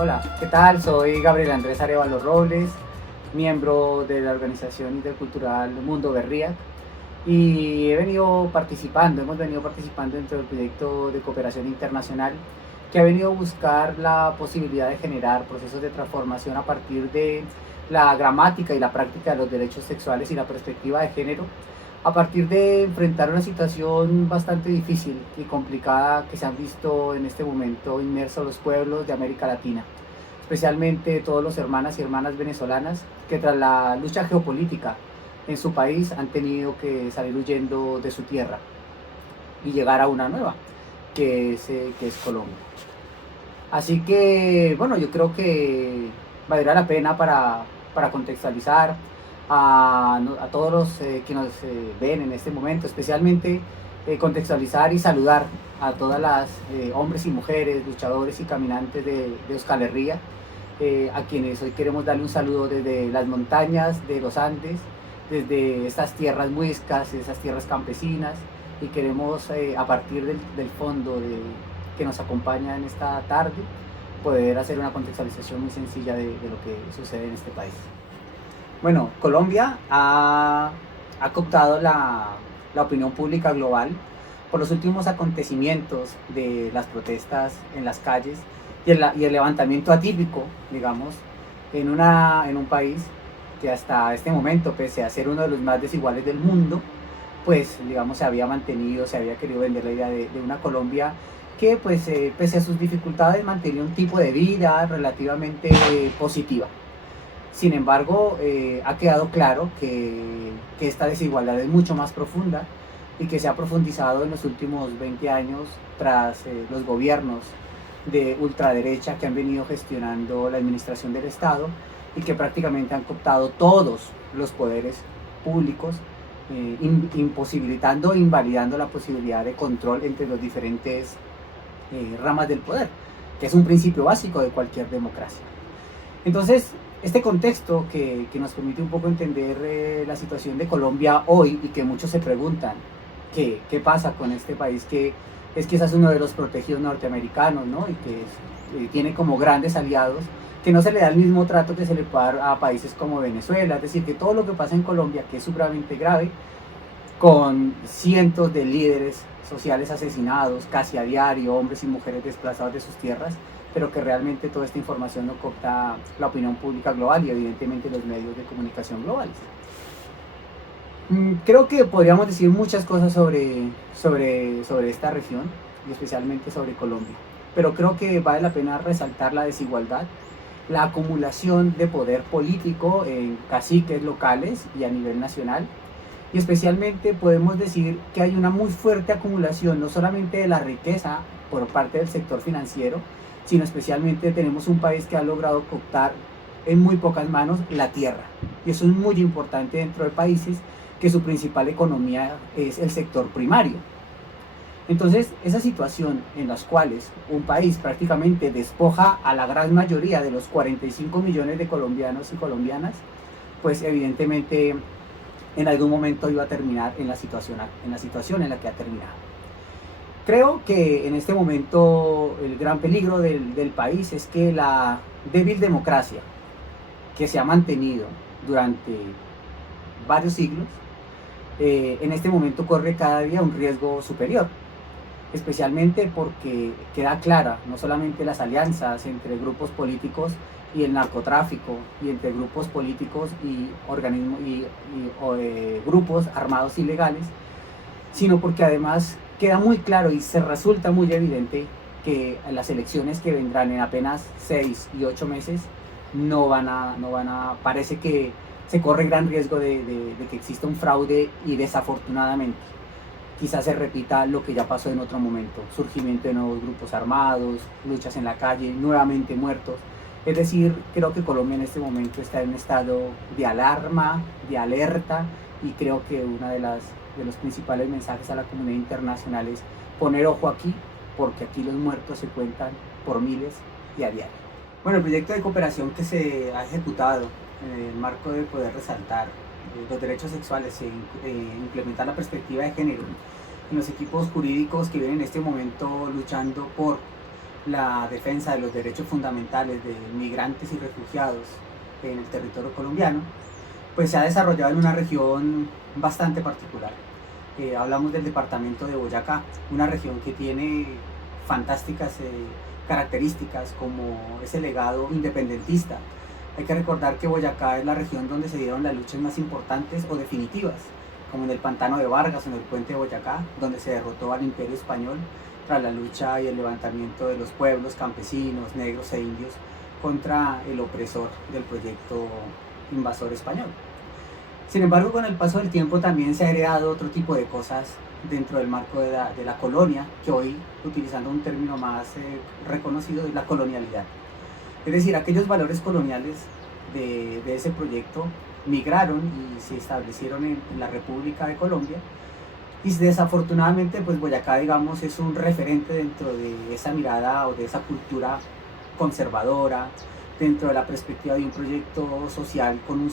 Hola, ¿qué tal? Soy Gabriel Andrés Arevalo Robles, miembro de la organización intercultural Mundo Berriac, y hemos venido participando dentro del proyecto de cooperación internacional que ha venido a buscar la posibilidad de generar procesos de transformación a partir de la gramática y la práctica de los derechos sexuales y la perspectiva de género, a partir de enfrentar una situación bastante difícil y complicada que se han visto en este momento inmersos los pueblos de América Latina, especialmente todos los hermanas y hermanas venezolanas que tras la lucha geopolítica en su país han tenido que salir huyendo de su tierra y llegar a una nueva, que es Colombia. Así que, bueno, yo creo que valdrá la pena para contextualizar a todos los que nos ven en este momento, especialmente contextualizar y saludar a todas las hombres y mujeres, luchadores y caminantes de Euskal Herria, a quienes hoy queremos darle un saludo desde las montañas de los Andes, desde estas tierras muiscas, esas tierras campesinas, y queremos a partir del fondo que nos acompaña en esta tarde, poder hacer una contextualización muy sencilla de lo que sucede en este país. Bueno, Colombia ha cooptado la opinión pública global por los últimos acontecimientos de las protestas en las calles y el levantamiento atípico, digamos, en un país que hasta este momento, pese a ser uno de los más desiguales del mundo, pues, digamos, se había mantenido, se había querido vender la idea de una Colombia que, pues, pese a sus dificultades, mantenía un tipo de vida relativamente positiva. Sin embargo, ha quedado claro que esta desigualdad es mucho más profunda y que se ha profundizado en los últimos 20 años tras los gobiernos de ultraderecha que han venido gestionando la administración del Estado y que prácticamente han cooptado todos los poderes públicos, imposibilitando e invalidando la posibilidad de control entre los diferentes ramas del poder, que es un principio básico de cualquier democracia. Entonces, este contexto que nos permite un poco entender la situación de Colombia hoy y que muchos se preguntan qué pasa con este país, que es quizás uno de los protegidos norteamericanos, ¿no? Y que tiene como grandes aliados, que no se le da el mismo trato que se le puede dar a países como Venezuela, es decir, que todo lo que pasa en Colombia, que es supremamente grave, con cientos de líderes sociales asesinados casi a diario, hombres y mujeres desplazados de sus tierras, pero que realmente toda esta información no capta la opinión pública global y evidentemente los medios de comunicación globales. Creo que podríamos decir muchas cosas sobre esta región y especialmente sobre Colombia, pero creo que vale la pena resaltar la desigualdad, la acumulación de poder político en caciques locales y a nivel nacional, y especialmente podemos decir que hay una muy fuerte acumulación no solamente de la riqueza por parte del sector financiero, sino especialmente tenemos un país que ha logrado cooptar en muy pocas manos la tierra, y eso es muy importante dentro de países que su principal economía es el sector primario. Entonces, esa situación en las cuales un país prácticamente despoja a la gran mayoría de los 45 millones de colombianos y colombianas, pues evidentemente en algún momento iba a terminar en la situación en la que ha terminado. Creo que en este momento el gran peligro del país es que la débil democracia que se ha mantenido durante varios siglos, en este momento corre cada día un riesgo superior, especialmente porque queda clara no solamente las alianzas entre grupos políticos y el narcotráfico, y entre grupos políticos y organismos grupos armados ilegales, sino porque además queda muy claro y se resulta muy evidente que las elecciones que vendrán en apenas 6 y 8 meses parece que se corre gran riesgo de que exista un fraude y desafortunadamente quizás se repita lo que ya pasó en otro momento, surgimiento de nuevos grupos armados, luchas en la calle, nuevamente muertos. Es decir, creo que Colombia en este momento está en un estado de alarma, de alerta, y creo que uno de los principales mensajes a la comunidad internacional es poner ojo aquí, porque aquí los muertos se cuentan por miles y a diario. Bueno, el proyecto de cooperación que se ha ejecutado en el marco de poder resaltar los derechos sexuales e implementar la perspectiva de género en los equipos jurídicos que vienen en este momento luchando por la defensa de los derechos fundamentales de migrantes y refugiados en el territorio colombiano, pues se ha desarrollado en una región bastante particular. Hablamos del departamento de Boyacá, una región que tiene fantásticas características como ese legado independentista. Hay que recordar que Boyacá es la región donde se dieron las luchas más importantes o definitivas, como en el Pantano de Vargas o en el Puente de Boyacá, donde se derrotó al Imperio Español tras la lucha y el levantamiento de los pueblos campesinos, negros e indios contra el opresor del proyecto invasor español. Sin embargo, con el paso del tiempo también se ha heredado otro tipo de cosas dentro del marco de la colonia, que hoy, utilizando un término más reconocido, es la colonialidad. Es decir, aquellos valores coloniales de ese proyecto migraron y se establecieron en la República de Colombia, y desafortunadamente pues Boyacá, digamos, es un referente dentro de esa mirada o de esa cultura conservadora, dentro de la perspectiva de un proyecto social con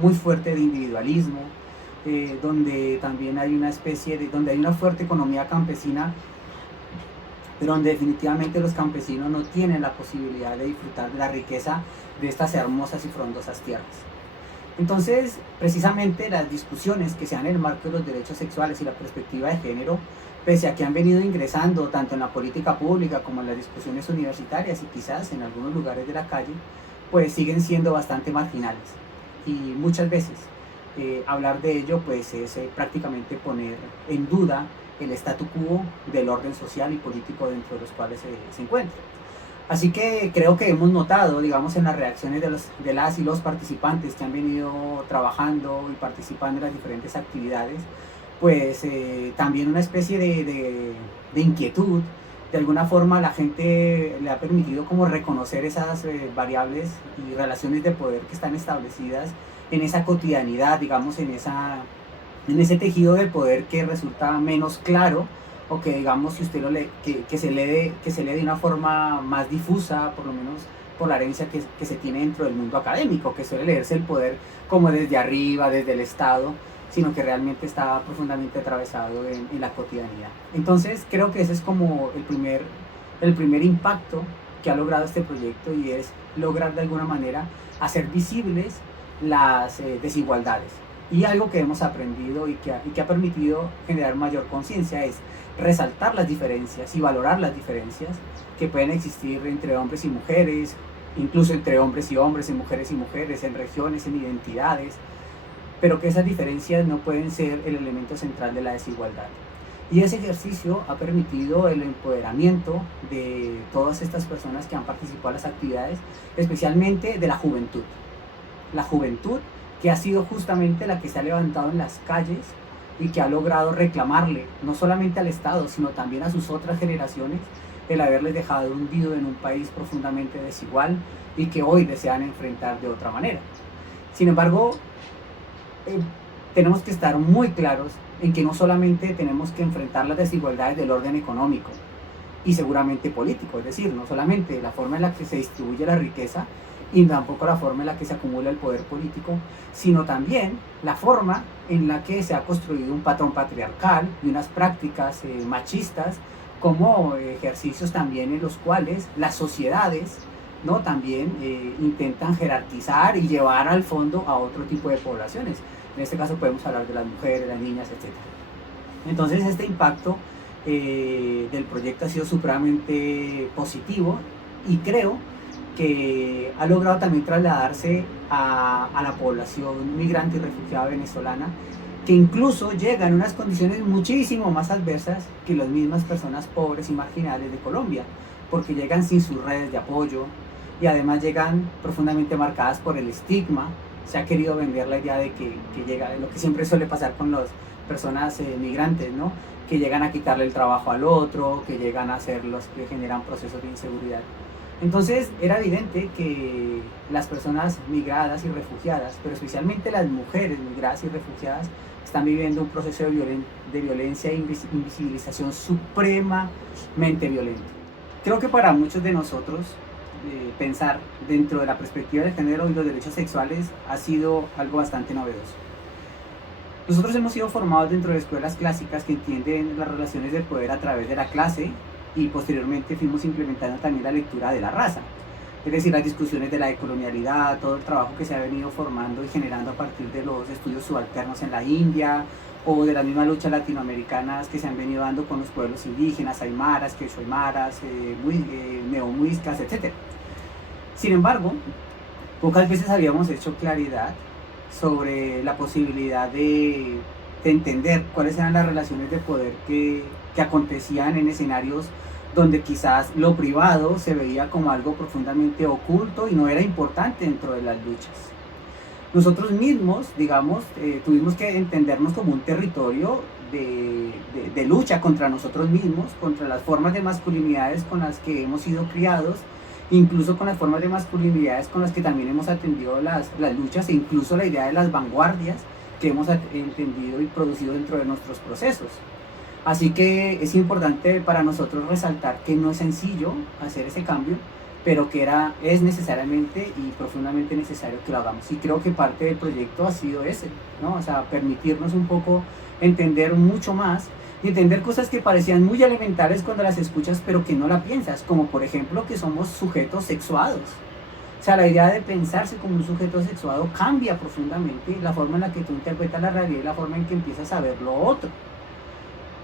muy fuerte de individualismo, donde también hay una donde hay una fuerte economía campesina, pero donde definitivamente los campesinos no tienen la posibilidad de disfrutar de la riqueza de estas hermosas y frondosas tierras. Entonces, precisamente las discusiones que se dan en el marco de los derechos sexuales y la perspectiva de género, pese a que han venido ingresando tanto en la política pública como en las discusiones universitarias y quizás en algunos lugares de la calle, pues siguen siendo bastante marginales. Y muchas veces hablar de ello pues es prácticamente poner en duda el statu quo del orden social y político dentro de los cuales se encuentra. Así que creo que hemos notado, digamos, en las reacciones de las y los participantes que han venido trabajando y participando en las diferentes actividades, pues también una especie de inquietud. De alguna forma la gente le ha permitido como reconocer esas variables y relaciones de poder que están establecidas en esa cotidianidad, digamos, en ese tejido de poder que resulta menos claro, o que, digamos, si usted que se lee de una forma más difusa, por lo menos por la herencia que se tiene dentro del mundo académico, que suele leerse el poder como desde arriba, desde el Estado, sino que realmente está profundamente atravesado en la cotidianidad. Entonces creo que ese es como el primer impacto que ha logrado este proyecto, y es lograr de alguna manera hacer visibles las desigualdades. Y algo que hemos aprendido y que ha permitido generar mayor conciencia es resaltar las diferencias y valorar las diferencias que pueden existir entre hombres y mujeres, incluso entre hombres y hombres, en mujeres y mujeres, en regiones, en identidades, pero que esas diferencias no pueden ser el elemento central de la desigualdad. Y ese ejercicio ha permitido el empoderamiento de todas estas personas que han participado en las actividades, especialmente de la juventud. La juventud que ha sido justamente la que se ha levantado en las calles y que ha logrado reclamarle, no solamente al Estado, sino también a sus otras generaciones, el haberles dejado hundido en un país profundamente desigual y que hoy desean enfrentar de otra manera. Sin embargo, tenemos que estar muy claros en que no solamente tenemos que enfrentar las desigualdades del orden económico y seguramente político, es decir, no solamente la forma en la que se distribuye la riqueza y tampoco la forma en la que se acumula el poder político, sino también la forma en la que se ha construido un patrón patriarcal y unas prácticas machistas, como ejercicios también en los cuales las sociedades, ¿no?, también intentan jerarquizar y llevar al fondo a otro tipo de poblaciones. En este caso podemos hablar de las mujeres, las niñas, etc. Entonces este impacto del proyecto ha sido supremamente positivo, y creo que ha logrado también trasladarse a la población migrante y refugiada venezolana, que incluso llega en unas condiciones muchísimo más adversas que las mismas personas pobres y marginales de Colombia, porque llegan sin sus redes de apoyo y además llegan profundamente marcadas por el estigma. Se ha querido vender la idea de que llega, lo que siempre suele pasar con las personas migrantes, ¿no?, que llegan a quitarle el trabajo al otro, que llegan a ser los que generan procesos de inseguridad. Entonces era evidente que las personas migradas y refugiadas, pero especialmente las mujeres migradas y refugiadas, están viviendo un proceso de violencia e invisibilización supremamente violento. Creo que para muchos de nosotros pensar dentro de la perspectiva de género y los derechos sexuales ha sido algo bastante novedoso. Nosotros hemos sido formados dentro de escuelas clásicas que entienden las relaciones de poder a través de la clase y posteriormente fuimos implementando también la lectura de la raza. Es decir, las discusiones de la decolonialidad, todo el trabajo que se ha venido formando y generando a partir de los estudios subalternos en la India, o de las mismas luchas latinoamericanas que se han venido dando con los pueblos indígenas, aymaras, quechua-aymaras, neomuiscas, etc. Sin embargo, pocas veces habíamos hecho claridad sobre la posibilidad de entender cuáles eran las relaciones de poder que acontecían en escenarios donde quizás lo privado se veía como algo profundamente oculto y no era importante dentro de las luchas. Nosotros mismos, digamos, tuvimos que entendernos como un territorio de lucha contra nosotros mismos, contra las formas de masculinidades con las que hemos sido criados, incluso con las formas de masculinidades con las que también hemos atendido las luchas, e incluso la idea de las vanguardias que hemos entendido y producido dentro de nuestros procesos. Así que es importante para nosotros resaltar que no es sencillo hacer ese cambio, pero que es necesariamente y profundamente necesario que lo hagamos. Y creo que parte del proyecto ha sido ese, ¿no? O sea, permitirnos un poco entender mucho más y entender cosas que parecían muy elementales cuando las escuchas, pero que no la piensas, como por ejemplo que somos sujetos sexuados. O sea, la idea de pensarse como un sujeto sexuado cambia profundamente la forma en la que tú interpretas la realidad y la forma en que empiezas a ver lo otro,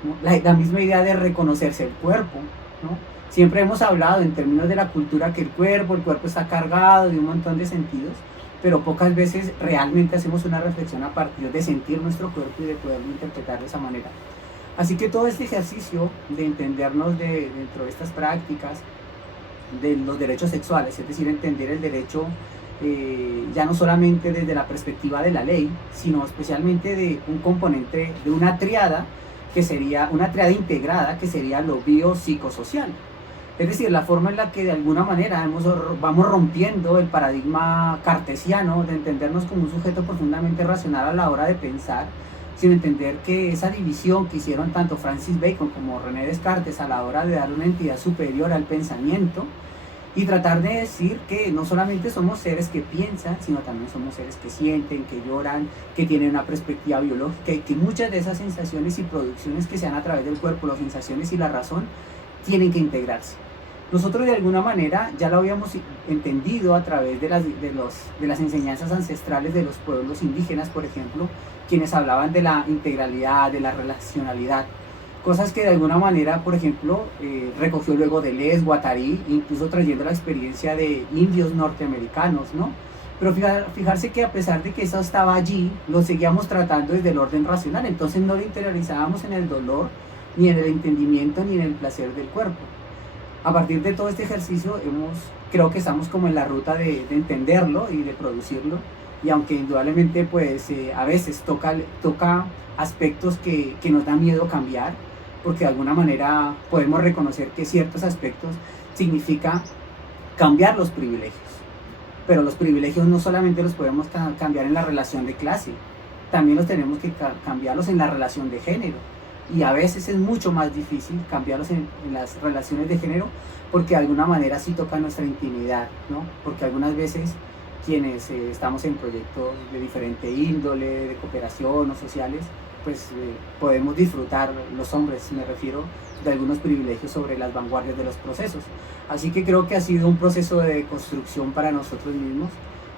¿no? La misma idea de reconocerse el cuerpo, ¿no? Siempre hemos hablado en términos de la cultura que el cuerpo está cargado de un montón de sentidos, pero pocas veces realmente hacemos una reflexión a partir de sentir nuestro cuerpo y de poderlo interpretar de esa manera. Así que todo este ejercicio de entendernos dentro de estas prácticas de los derechos sexuales, es decir, entender el derecho ya no solamente desde la perspectiva de la ley, sino especialmente de un componente, de una triada, que sería una triada integrada, que sería lo biopsicosocial. Es decir, la forma en la que de alguna manera vamos rompiendo el paradigma cartesiano de entendernos como un sujeto profundamente racional a la hora de pensar, sin entender que esa división que hicieron tanto Francis Bacon como René Descartes a la hora de dar una entidad superior al pensamiento, y tratar de decir que no solamente somos seres que piensan, sino también somos seres que sienten, que lloran, que tienen una perspectiva biológica, y que muchas de esas sensaciones y producciones que se dan a través del cuerpo, las sensaciones y la razón, tienen que integrarse. Nosotros de alguna manera ya lo habíamos entendido a través de las enseñanzas ancestrales de los pueblos indígenas, por ejemplo, quienes hablaban de la integralidad, de la relacionalidad, cosas que de alguna manera, por ejemplo, recogió luego Deleuze, Guattari, incluso trayendo la experiencia de indios norteamericanos, ¿no? Pero fijarse que a pesar de que eso estaba allí, lo seguíamos tratando desde el orden racional, entonces no lo interiorizábamos en el dolor, ni en el entendimiento, ni en el placer del cuerpo. A partir de todo este ejercicio creo que estamos como en la ruta de entenderlo y de producirlo, y aunque indudablemente pues a veces toca aspectos que nos da miedo cambiar, porque de alguna manera podemos reconocer que ciertos aspectos significa cambiar los privilegios, pero los privilegios no solamente los podemos cambiar en la relación de clase, también los tenemos que cambiarlos en la relación de género. Y a veces es mucho más difícil cambiarlos en las relaciones de género, porque de alguna manera sí toca nuestra intimidad, ¿no? Porque algunas veces quienes estamos en proyectos de diferente índole, de cooperación o sociales, pues podemos disfrutar, los hombres me refiero, de algunos privilegios sobre las vanguardias de los procesos. Así que creo que ha sido un proceso de construcción para nosotros mismos,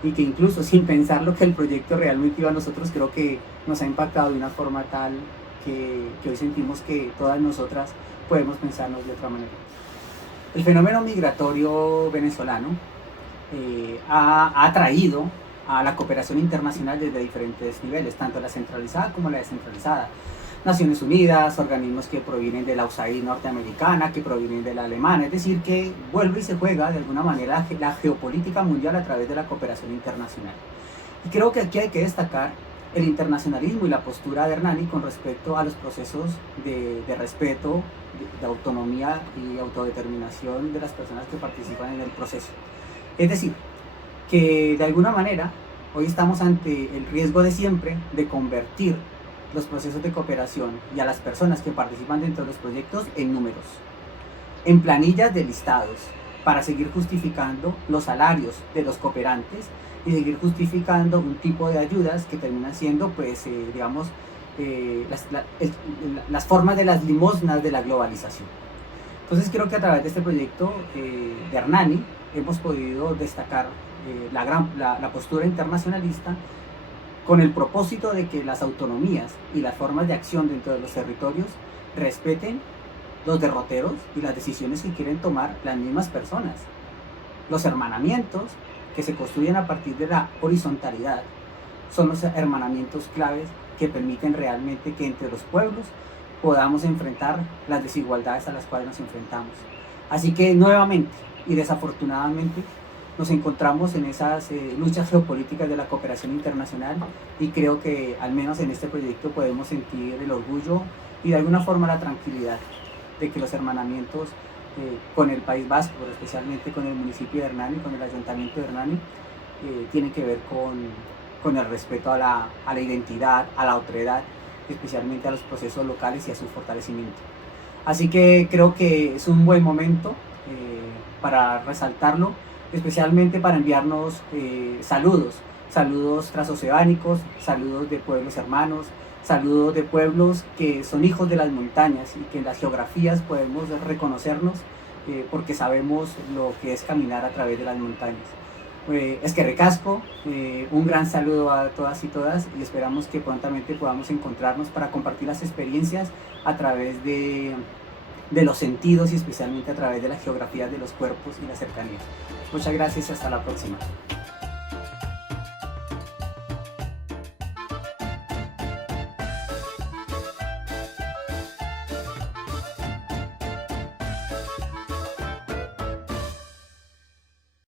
y que incluso sin pensar lo que el proyecto realmente iba a nosotros, creo que nos ha impactado de una forma tal que hoy sentimos que todas nosotras podemos pensarnos de otra manera. El fenómeno migratorio venezolano ha atraído a la cooperación internacional desde diferentes niveles, tanto la centralizada como la descentralizada. Naciones Unidas, organismos que provienen de la USAID norteamericana, que provienen de la alemana, es decir, que vuelve y se juega de alguna manera la geopolítica mundial a través de la cooperación internacional. Y creo que aquí hay que destacar el internacionalismo y la postura de Hernani con respecto a los procesos de respeto, de autonomía y autodeterminación de las personas que participan en el proceso. Es decir, que de alguna manera hoy estamos ante el riesgo de siempre de convertir los procesos de cooperación y a las personas que participan dentro de los proyectos en números, en planillas de listados, para seguir justificando los salarios de los cooperantes y seguir justificando un tipo de ayudas que terminan siendo, pues, las formas de las limosnas de la globalización. Entonces creo que a través de este proyecto de Hernani hemos podido destacar la postura internacionalista con el propósito de que las autonomías y las formas de acción dentro de los territorios respeten los derroteros y las decisiones que quieren tomar las mismas personas. Los hermanamientos que se construyen a partir de la horizontalidad son los hermanamientos claves que permiten realmente que entre los pueblos podamos enfrentar las desigualdades a las cuales nos enfrentamos. Así que nuevamente y desafortunadamente nos encontramos en esas luchas geopolíticas de la cooperación internacional, y creo que al menos en este proyecto podemos sentir el orgullo y de alguna forma la tranquilidad de que los hermanamientos con el País Vasco, pero especialmente con el municipio de Hernani, con el ayuntamiento de Hernani, tienen que ver con el respeto a la identidad, a la otredad, especialmente a los procesos locales y a su fortalecimiento. Así que creo que es un buen momento para resaltarlo, especialmente para enviarnos saludos transoceánicos, saludos de pueblos hermanos, saludos de pueblos que son hijos de las montañas y que en las geografías podemos reconocernos porque sabemos lo que es caminar a través de las montañas. Esquerre Casco, un gran saludo a todas y todas, y esperamos que prontamente podamos encontrarnos para compartir las experiencias a través de los sentidos y especialmente a través de la geografía de los cuerpos y la cercanía. Muchas gracias y hasta la próxima.